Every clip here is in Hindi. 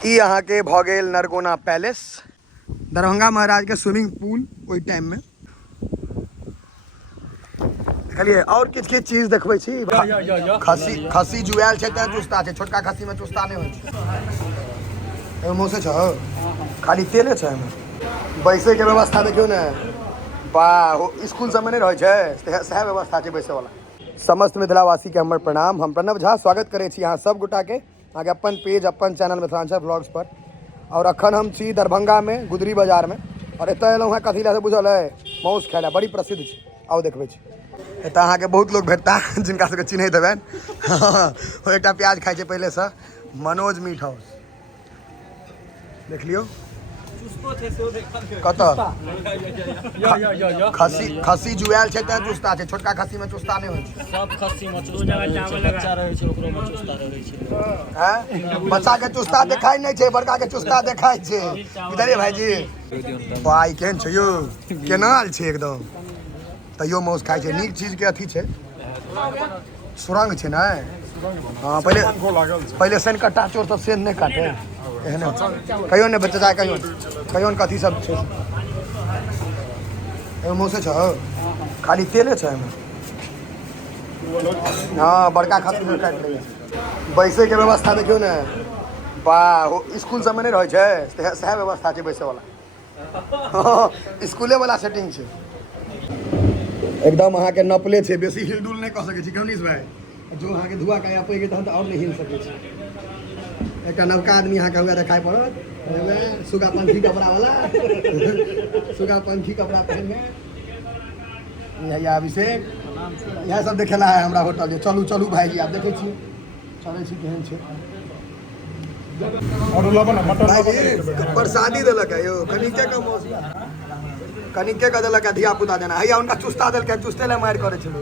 कि यहाँ के भऽ गेल नरगोना पैलेस, दरभंगा महाराज के स्विमिंग पूल ओहि टाइम में देखलिए। और किछ किछ चीज देखबै छी। खस्सी जुआल छै तें चुस्ता छै, छोटका खस्सी में चुस्ता नहीं होइ छै। एगो मौसे छौ, खाली तेले छै एहिमे। बैसे के व्यवस्था देखियो ने, वाह, स्कूल सब में नहीं रहे छै सएह व्यवस्था छै बैसे वाला। समस्त मिथिलावासी के हमर प्रणाम। हम प्रणव झा स्वागत करे छी अहाँ सब गोटा के आगे अपन पेज अपन चैनल मिथिलांचल ब्लॉग्स पर। और अखन हम छी दरभंगा में गुदरी बाजार में, और एतऽ एलहुँ हैं कथी लए बुझल है, माउस खाय लए। बड़ी प्रसिद्ध छै, आउ देखबै छी। एतऽ अहाँके बहुत लोग भेटता जिनका सबके चिन्हैत हेबनि। ओ एकटा प्याज खाइ छै पहिले से, मनोज मीट हाउस, देख लियौ कतऽ खस्सी जुआल छै तें चुस्ता छै, छोटका खस्सी में चुस्ता नहीं होइ छै। सब खस्सी में चुस्ता बच्चा रहै छै, ओकरो में चुस्ता रहै छै। हैं बच्चा के चुस्ता देखाई नहीं छै, बड़का के चुस्ता देखाई छै। इधर भाईजी भाई केहन छै यौ, केनाल छै एकदम। तैयो माउस खाइ छै, नीक चीज के अथी छै, सुरंग छै ने। हाँ पहले सन कट्टा चोर सब सेन नहीं काटे, एहने कहियो ने बच्चा कहियो ने कथी सब छै। एगो मौसे छौ, खाली तेले छै एहिमे। हाँ बड़का खस्सी में काटि रही। बैसे के व्यवस्था देखियो ने, वाह, स्कूल सब में नहीं रहे छै सएह व्यवस्था छै बैसे वाला। स्कूले वाला सेटिंग छै एकदम। अहाँ के नपले छै, बेसी हिलडुल नहीं कह सकै छी कमनीश भाई। जो अहाँ के धुआं काया पैघ तहन तऽ और नहीं हिल सकै छी। एक नवका आदमी अहाँ के हुए देखाई पड़त, सुगा पंखी कपड़ा वाला, सुगा पंखी कपड़ा पहन के। यही अभिषेक, यह सब देखेला है हमरा होटल जे। चलू चलू भाईजी, आब देखे छी चले छी केहन छै। भाईजी प्रसादी देलक है यो, कनिके के मौसी कनिके के देलक है धिया पुता देना। हैया उनका चुस्ता देलक है, चुस्ते ले मार करे छलो।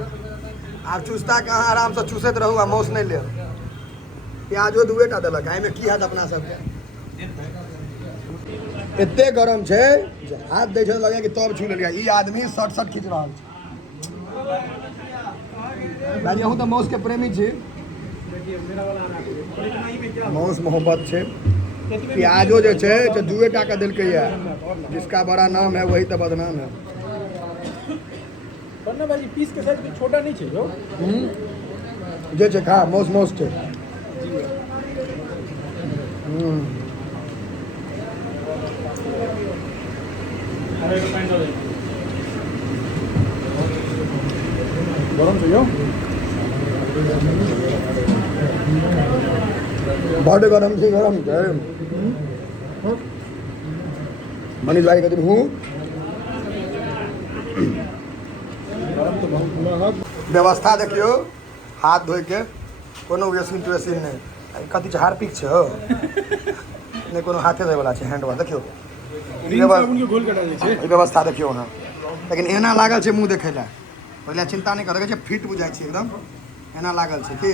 आब चुस्ता के अहाँ आराम से चूसैत रहू आ मौस नहीं ले। प्याजो दुएटा देलक है, एहिमे की हैत अपना सबके। एते गरम छै, हाथ दै छै लगे कि तब छू लेलियै। ई आदमी शर्ट खींच रहल छै। भाई अहूँ तो मौस के प्रेमी छी, मौस मोहब्बत छै। प्याजो जो छै तो दुएटा के देलकै है, जिसका बड़ा नाम है वही तो बदनाम है। भाई पीस के साइज छोटा नहीं छै जो जे छै खा, मौस छै। गरम छै यो, बड़ गरम छै, गरम छै। मनीष भाई कहते हूँ व्यवस्था देखियो, हाथ धोइ के कोनो वेसिन तुवेसिन नहीं। कथी छै, हार्पिक छै हो नहीं, कोनो हाथे धोए वाला छै, हैंड वाश देखियो। व्यवस्था देखियो अहाँ, लेकिन एना लागल छै मुँह देखे ला। पहले चिंता नहीं कर, फिट बुझाई छै एकदम, एना लागल छै कि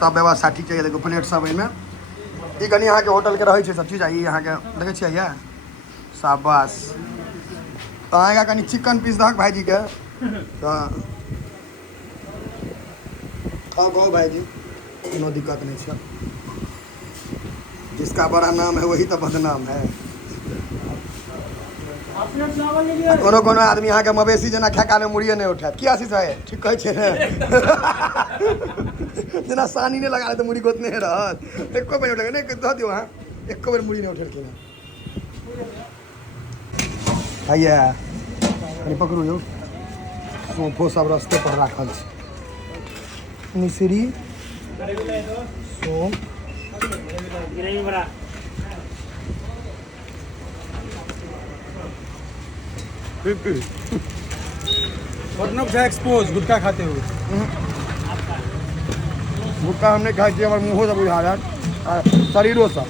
सब व्यवस्था ठीक छै। देखो प्लेट सब एहिमे, ई कनी अहाँ के होटल के रहे छै सब चीज। ई अहाँ के देखे छियै ये, शाबाश। तो अहाँ कनी चिकन पीस दहक भाईजी के, तो खाओ भाईजी, कोनो दिक्कत नहीं है। जिसका बड़ा नाम है वही तो बदनाम है। कोनो आदमी अहाँ के मवेशी जना खाय काल में मुड़िए नहीं उठात। की आशीष भाई ठीक कहै छै ने। जना सानी नहीं लगा तो मुड़ी गोत नहीं रहत। एको बेर उठे नहीं दह दियो, अहाँ एको बेर मुड़ी नहीं उठेलखिन। हैया कनी पकड़ू यौ, सोफो सब रस्ते पर राखल छै। मिश्री सोम प्रणव झा एक्सपोज गुटखा खाते हुए। गुटखा हमने खाई थी, हमारे मुँहों से बुझा रहा, शरीरों से।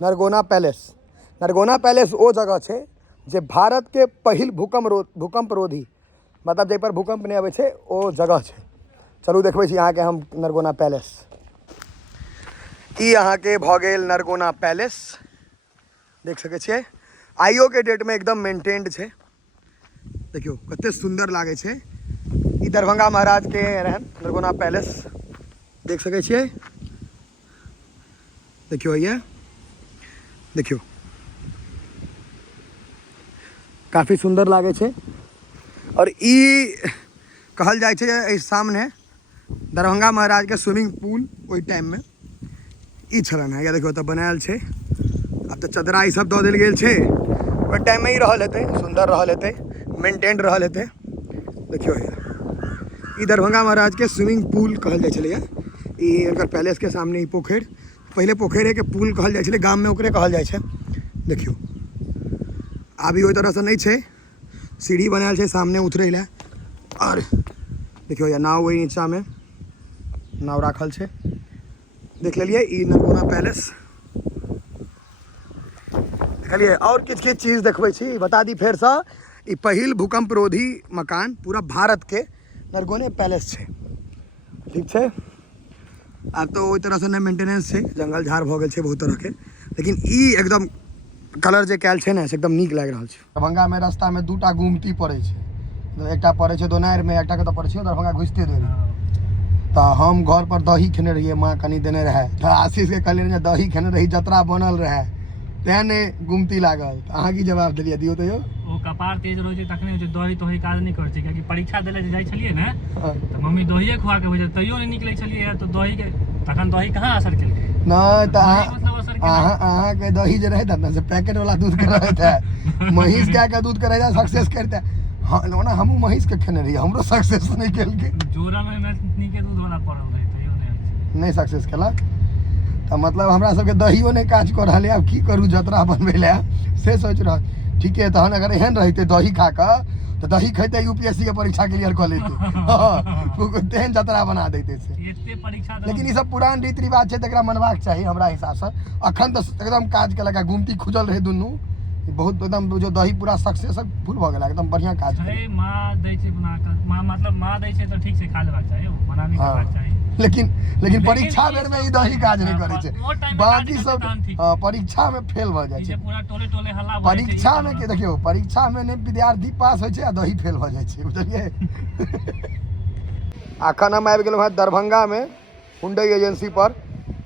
नरगोना पैलेस वो जगह छै जे भारत के पहिल भूकंप रोधी, मतलब जै पर भूकंप नहीं आबै छै ओ जगह छै। चलू देखबै छी अहाँ के हम नरगोना पैलेस। ई अहाँ के भऽ गेल नरगोना पैलेस, देख सकै छियै। आइयो के डेट में एकदम मेंटेन्ड छै, देखियो कते सुंदर लागे छै। ई दरभंगा महाराज के रहन नरगोना पैलेस, देख सकै छियै। देखियो भैया, देखियो काफ़ी सुंदर लागे छे। और ई कहल जाए छे एहि सामने दरभंगा महाराज के स्विमिंग पूल ओहि टाइम में ई छलन है। या देखियो तो बनायल छे। अब तो चदरा ई सब दऽ देल गेल छे, ओहि टाइम में ही रहल हेतै, सुंदर रहल हेतै, मेंटेन रहल हेतै। देखियो भैया, ई दरभंगा महाराज के स्विमिंग पूल कहल जाए छलै। ई उनकर पैलेस के सामने ही पोखरि, पहले पोखरि के पुल कहल जाए छलै, गाम में ओकरे कहल जाए छे। देखियो अभी ओहि तरह से नहीं छे, सीढ़ी बनायल छे सामने उतरे ला। और देखियो या नाव वही नीचा में नाव राखल छे। देख लेलिए ई नरगोना पैलेस देखलिए। और किछ किछ चीज देखबै छी, बता दी फेर से। ई पहिल भूकंप रोधी मकान पूरा भारत के नरगोने पैलेस छे, ठीक छे। अब तो ओहि तरह से नहीं मेंटेनेंस छे, जंगल झाड़ भ गेल छे बहुत तरह के, लेकिन ई एकदम कलर जे कैल छे ना से एकदम नीक लाग रहल छे। दरभंगा में रास्ता में दूटा गुमती पड़े छे, एकटा पड़े छे दोनाइर में, एकटा के तो पड़े छे दरभंगा घुसते देरी। तो हम घर पर दही खेने रहिए, माँ कनी देने रहे, तो आशीष के कहलिए जे दही खेने रही, जतरा बनल रहे, तेने गुमती लागल। अहाँ की जवाब दिलिए, दियो तो यो। ओ कपार तेज रहे छै तखने जे दही तोही काज नहीं करे छै, कियाकि परीक्षा देले जे जाय छलिए ने तो मम्मी दहिए खुआ के भेजे, तैयो नहीं निकले छलिए। तो दही के तखन दही कहाँ असर केलकै? नहीं तो अहाँ के दही जे रहे ना से पैकेट वाला दूध के रहे थे, महीष के दूध के रहे सक्सेस करते। हाँ ना, हमू महीष के खेने रहिए, हमरो सक्सेस नहीं केलकै। जोरा में नीके दूध वाला पड़ल रहे, तैयो नहीं सक्सेस केलक। तो मतलब हमरा सबके दहियो नहीं काज कर रहा है। अब की करूँ जतरा बनबे ला से सोच रहा। ठीक है, तहन अगर एहन रहते दही खा कर तो दही खेते यूपीएससी के परीक्षा क्लियर कर लेते, तेहन जतरा बना देते से। परीक्षा लेकिन ये सब पुरान रीति रिवाज है, तकरा मनबाक चाहिए हमरा हिसाब से। अखन तो एकदम काज केलक, गुमती खुजल रहे दुनू, बहुत एकदम जो दही पूरा सक्सेसफुल भ गेल, एकदम बढ़िया काज छै। माँ दै छै बना के, माँ मतलब माँ दै छै तो ठीक से खा लेबाक चाही, मना नहीं करबाक चाही। लेकिन परीक्षा बेर में ई दही काज नहीं करे छै, बाकी सब परीक्षा में फेल भ जाय छै। पूरा टोले टोले हल्ला परीक्षा में के देखियो, परीक्षा में नहीं विद्यार्थी पास होय छै आ दही फेल भ जाय छै, बुझलिए। अखन हम आबि गेलहुँ हैं दरभंगा में हुंडई एजेंसी पर,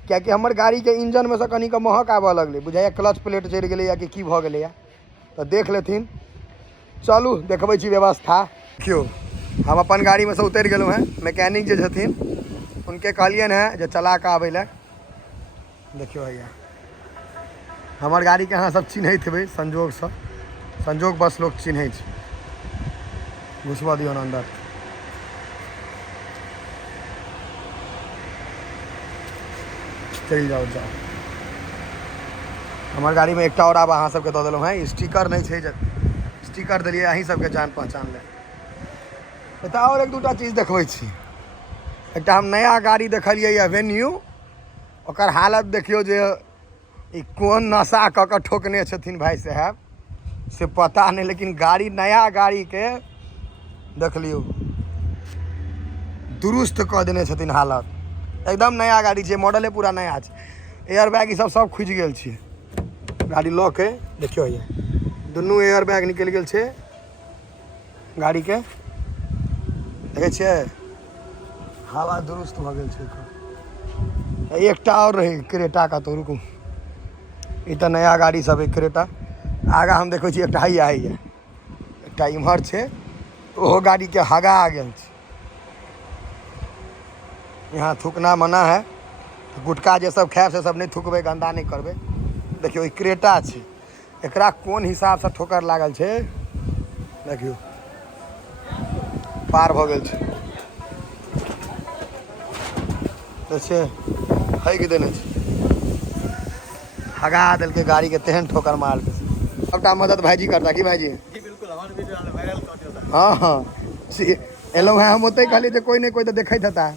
कियाकि हमर गाड़ी के इंजन में से कनी के महक आबऽ लगलै, बुझाइए क्लच प्लेट जरि गेलै या कि की भ गेलै, तो देख लेथिन। चलू देखबै छी व्यवस्था। देखियो हम अपन गाड़ी में से उतरि गेलहुँ हैं, मैकेनिक जे छथिन उनके कहलियन है जो चला के आबे ला। देखियो भैया, हमर गाड़ी के अहाँ सब चिन्हैत हेबै संजोग से, संजोग बस लोग चिन्है छै। घुसबा दियौ न अंदर। चल जाओ जाओ। हमार गाड़ी में एकटा और आब अहाँ सबके दऽ देलहुँ हैं, स्टिकर नहीं छै, स्टिकर दिलिए अहीं सबके जान पहचान ले। तो और एक दूटा चीज देखबै छी। एक हम नया गाड़ी देखलिए एवेन्यू, ओकर हालत देखियो जे ई कोन नशा कऽ के ठोकने छथिन भाई साहब से पता नहीं, लेकिन गाड़ी नया गाड़ी के देख लियो दुरुस्त कऽ देने छथिन। हालत एकदम नया गाड़ी छै, मॉडले पूरा नया छै। एयर बैग ई सब खुजि गेल छै। गाड़ी लऽ के देखियो ये दुनू एयर बैग निकलि गेल छै गाड़ी के, देखे छियै हवा दुरुस्त भ गेल छै। एकटा और रही क्रेटा का, तो रुकू ई तो नया गाड़ी सब है क्रेटा। आगा हम देखै छी एकटा है, एकटा इम्हर छै, ओहो गाड़ी के हगा आ गेल छै। यहाँ थूकना मना है, गुटखा जे सब खायब से सब नहीं थूकबै, गंदा नहीं करबै। देखियो ई क्रेटा छै, एकरा कोन हिसाब से ठोकर लागल छै, देखियो पार भ गेल छै। देखिए हगि देने छै, हगा देलकै गाड़ी के, तेहन ठोकर मार के। सबटा मदद भाईजी करता की भाईजी? जी बिल्कुल, हमार वीडियो वायरल कर दियो। हाँ हाँ एलहुँ हैं हम, ओतै कहलिए जे कोई नहीं कोई तो देखैत हेता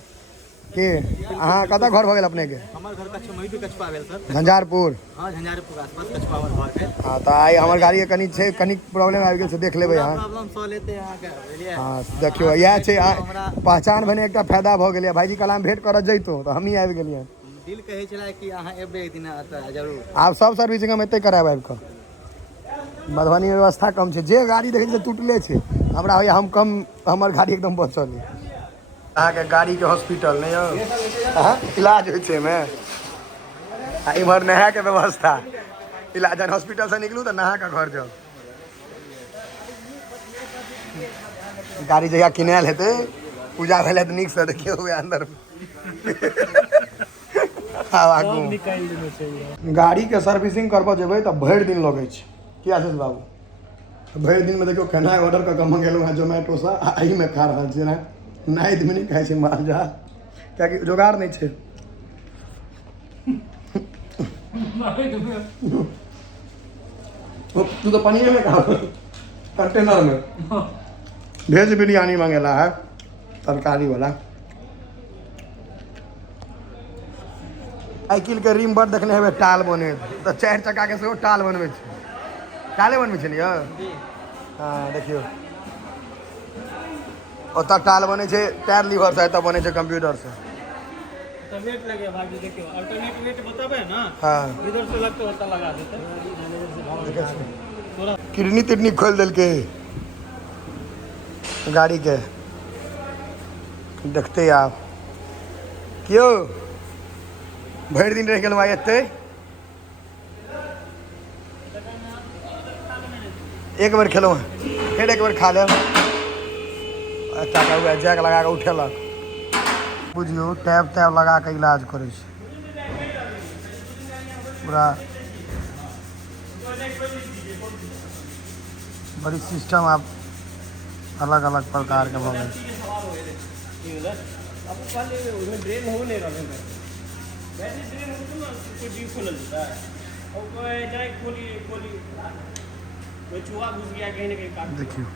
कि अहाँ कतऽ घर भ गेल अपने के? हमार घर कछुआ भी कछुआ भेल सर, झंझारपुर। हां झंझारपुर के आसपास कछुआ घर भेल। हाँ तो आई हमर गाड़ी के कनी छै, कनी प्रॉब्लम आबि गेल से देख लेबै अहाँ। प्रॉब्लम सॉल्व लेते अहाँ के, बुझलिए। हाँ देखियो इएह छै, पहचान भने एकटा फायदा भ गेलै। भाईजी कलाम भेंट करऽ जैतौ तो हमही आबि गेलियै। दिल कहै छला कि अहाँ एबै एक दिन एतऽ जरूर। आब सब सर्विसिंग हम एतै करायब आबि कऽ। मधुबनी में व्यवस्था कम छै, जे गाड़ी देखै छै टूटले छै, हमरा होइए हम कम, हमर गाड़ी एकदम बचल है। अहाँ के गाड़ी के हॉस्पिटल नहीं यौ, इलाज होइ छै में इमहर नहा के व्यवस्था इलाजन हॉस्पिटल से निकलू तो नहा के घर जाओ गाड़ी जहिया किनायल हेतै पूजा भेलै तऽ नीक से देखियौ हुए अंदर गाड़ी के सर्विसिंग करबऽ जेबै तऽ भरि दिन लगै छै की आशीष बाबू भरि दिन में देखियौ खेनाइ ऑर्डर कऽ के मंगेलहुँ हैं जोमेटो से एही में खा रहल छियै नाइट में नहीं खाइ छै माल जाल कियाकि जोगाड़ नहीं छै तू तो पनीर में खा कंटेनर में वेज बिरयानी मंगेला है तरकारी वाला साइकिल के रिम बड़ देखने हेबै टाल बने तो 4 चक्का के सेहो टाल बनबै छै टाले बनबै छलियै हाँ देखियो ओतऽ टाल बने छै टायर लीवर से एतऽ बने छै कंप्यूटर से वेट लगे भागी देखियो अल्टरनेट वेट बताबे ना हाँ इधर से लगते होता लगा देते किडनी तिडनी खोल देलकै गाड़ी के देखते आप क्यों भरि दिन रह गेलहुँ आइ एतै एक बेर खेलहुँ फिर एक बेर खा लेब अच्छा हुआ जैक लगा कऽ उठेलक बुझियो टैब टैब लगा के इलाज करे छै पूरा बड़ी सिस्टम आप अलग अलग प्रकार के भऽ गेल देखियो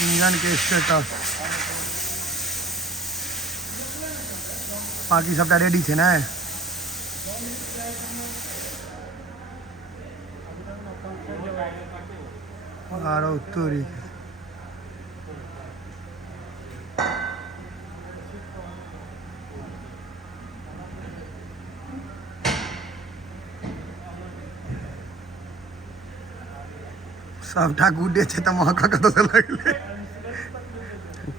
इंजन के स्टेटस बाकी सबटा रेडी छै ने आरो तोरी सबटा गुड्डे छै तऽ महक कतऽ लगलै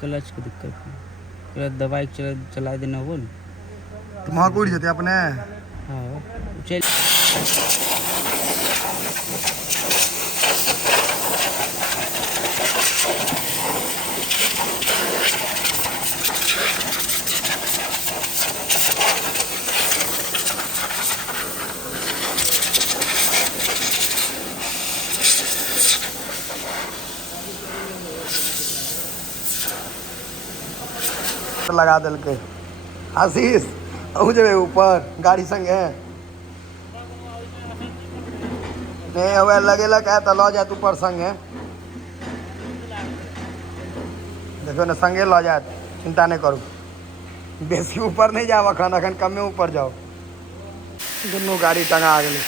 क्लच के दिक्कत है दवाई चला देना हो ना तो महक उड़ जेतै अपने हाँ चल लगा देलकै आशीष अहूँ जेबै ऊपर गाड़ी संगे नहीं हवे लगेलक है तो लऽ जायत ऊपर संगे देखियो ने संगे लऽ जायत चिंता नहीं करू बेसी ऊपर नहीं जाओ अखन कमे ऊपर जाओ दोनों गाड़ी टंगा गेलै